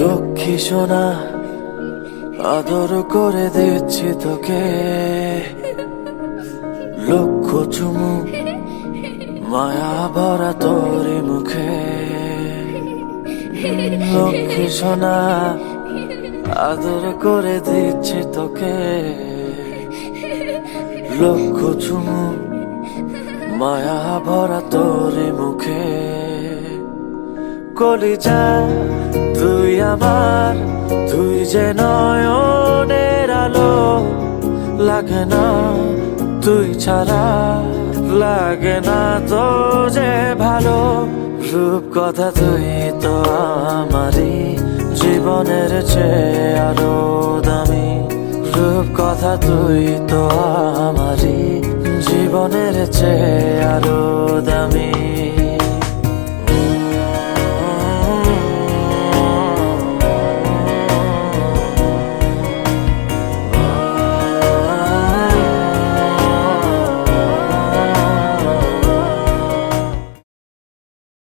লক্ষ্মী সোনা আদর করে দিচ্ছি তোকে, লক্ষ চুমু মায়া ভরা তোর মুখে। লক্ষ্মী সোনা আদর করে দিচ্ছি তোকে, লক্ষ চুমু মায়া ভরা তোর মুখে। কলিজা তুই আমার, তুই যে নয়নের আলো, লাগে না তুই ছাড়া, লাগে না তো যে ভালো। রূপ কথা তুই তো আমারই জীবনের চেয়ে আরো দামি, রূপ কথা তুই তো আমারই জীবনের চেয়ে আরো দামি।